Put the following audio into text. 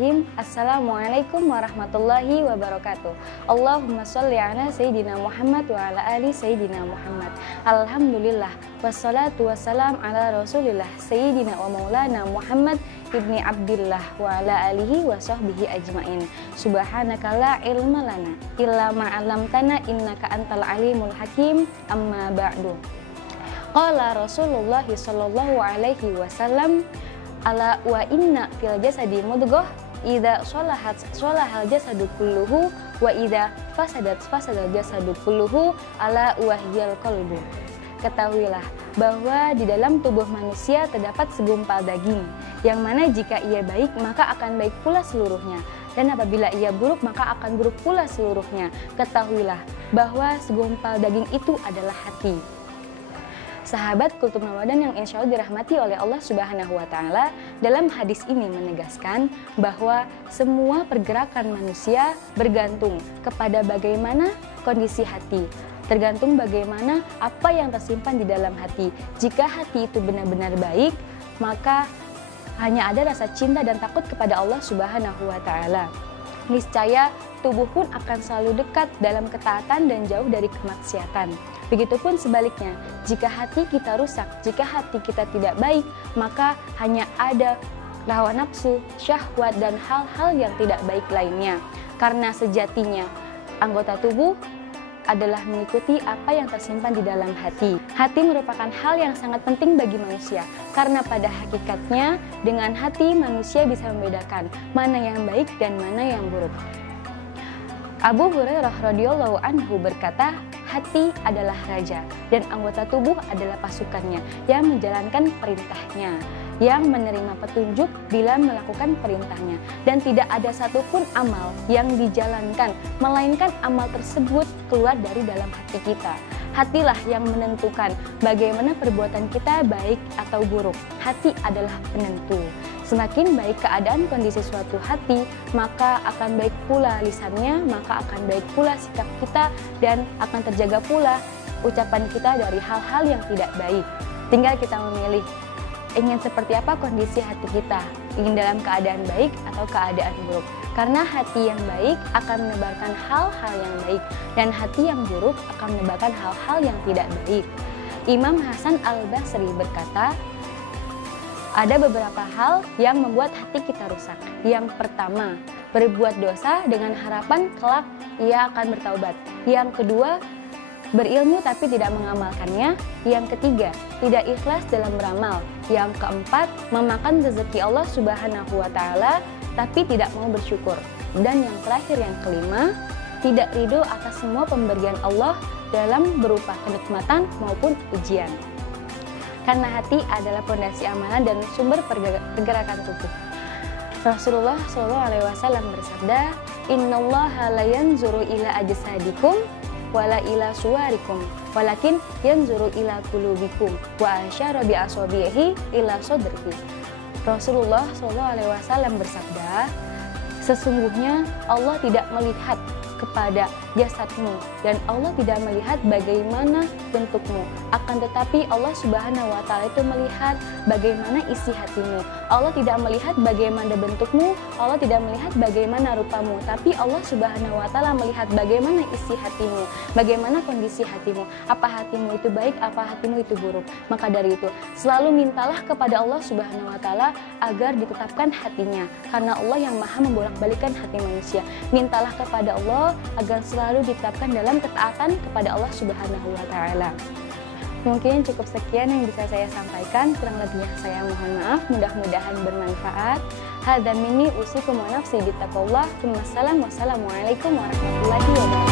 Bismillahirrahmanirrahim. Assalamualaikum warahmatullahi wabarakatuh. Allahumma sholli ala Sayyidina Muhammad wa ala ali Sayyidina Muhammad. Alhamdulillah, wassalatu wassalam ala Rasulillah Sayyidina wa maulana Muhammad ibni Abdillah wa ala alihi wa sahbihi ajmain. Subhanaka la ilma lana illa ma 'allamtana innaka antal alimul hakim. Amma ba'du. Qala Rasulullah sallallahu alaihi wasallam, ala wa inna fil jasadi mudghah idza sholahal jasadu kulluhu wa idza fasadal jasadu kulluhu ala wahyal qalbu. Ketahuilah bahwa di dalam tubuh manusia terdapat segumpal daging, yang mana jika ia baik maka akan baik pula seluruhnya, dan apabila ia buruk maka akan buruk pula seluruhnya. Ketahuilah bahwa segumpal daging itu adalah hati. Sahabat Kultum Ramadan yang insya Allah dirahmati oleh Allah Subhanahu wa Ta'ala, dalam hadis ini menegaskan bahwa semua pergerakan manusia bergantung kepada bagaimana kondisi hati, tergantung bagaimana apa yang tersimpan di dalam hati. Jika hati itu benar-benar baik, maka hanya ada rasa cinta dan takut kepada Allah Subhanahu wa Ta'ala. Niscaya tubuh pun akan selalu dekat dalam ketaatan dan jauh dari kemaksiatan. Begitupun sebaliknya, jika hati kita rusak, jika hati kita tidak baik, maka hanya ada hawa nafsu, syahwat, dan hal-hal yang tidak baik lainnya. Karena sejatinya anggota tubuh adalah mengikuti apa yang tersimpan di dalam hati. Hati merupakan hal yang sangat penting bagi manusia, karena pada hakikatnya dengan hati manusia bisa membedakan mana yang baik dan mana yang buruk. Abu Hurairah radhiyallahu anhu berkata, hati adalah raja dan anggota tubuh adalah pasukannya yang menjalankan perintahnya, yang menerima petunjuk bila melakukan perintahnya, dan tidak ada satupun amal yang dijalankan melainkan amal tersebut keluar dari dalam hati kita. Hatilah yang menentukan bagaimana perbuatan kita baik atau buruk. Hati adalah penentu. Semakin baik keadaan kondisi suatu hati, maka akan baik pula lisannya, maka akan baik pula sikap kita, dan akan terjaga pula ucapan kita dari hal-hal yang tidak baik. Tinggal kita memilih ingin seperti apa kondisi hati kita, ingin dalam keadaan baik atau keadaan buruk. Karena hati yang baik akan menebarkan hal-hal yang baik, dan hati yang buruk akan menebarkan hal-hal yang tidak baik. Imam Hasan Al-Basri berkata, ada beberapa hal yang membuat hati kita rusak. Yang pertama, berbuat dosa dengan harapan kelak ia akan bertaubat. Yang kedua, berilmu tapi tidak mengamalkannya. Yang ketiga, tidak ikhlas dalam beramal. Yang keempat, memakan rezeki Allah Subhanahu wa Ta'ala tapi tidak mau bersyukur. Dan yang terakhir, yang kelima, tidak ridho atas semua pemberian Allah dalam berupa kenikmatan maupun ujian. Karena hati adalah pondasi amalan dan sumber pergerakan tubuh. Rasulullah SAW bersabda, Innallaha la yanzuru ila ajsadikum wala ila suwarikum, walakin yanzuru ila qulubikum wa asyara bi asabihi ila sadrihi. Rasulullah SAW bersabda, sesungguhnya Allah tidak melihat kepada jasadmu dan Allah tidak melihat bagaimana bentukmu, akan tetapi Allah Subhanahu wa Ta'ala itu melihat bagaimana isi hatimu. Allah tidak melihat bagaimana bentukmu, Allah tidak melihat bagaimana rupamu, tapi Allah Subhanahu wa Ta'ala melihat bagaimana isi hatimu, bagaimana kondisi hatimu, apa hatimu itu baik, apa hatimu itu buruk. Maka dari itu selalu mintalah kepada Allah Subhanahu wa Ta'ala agar ditetapkan hatinya, karena Allah yang maha membolak-balikan hati manusia. Mintalah kepada Allah agar selalu ditetapkan dalam ketaatan kepada Allah Subhanahu wa Ta'ala. Mungkin cukup sekian yang bisa saya sampaikan, kurang lebihnya saya mohon maaf, mudah-mudahan bermanfaat. Hadza minni usikum wa nafsi bittaqwallah. Wassalamualaikum warahmatullahi wabarakatuh.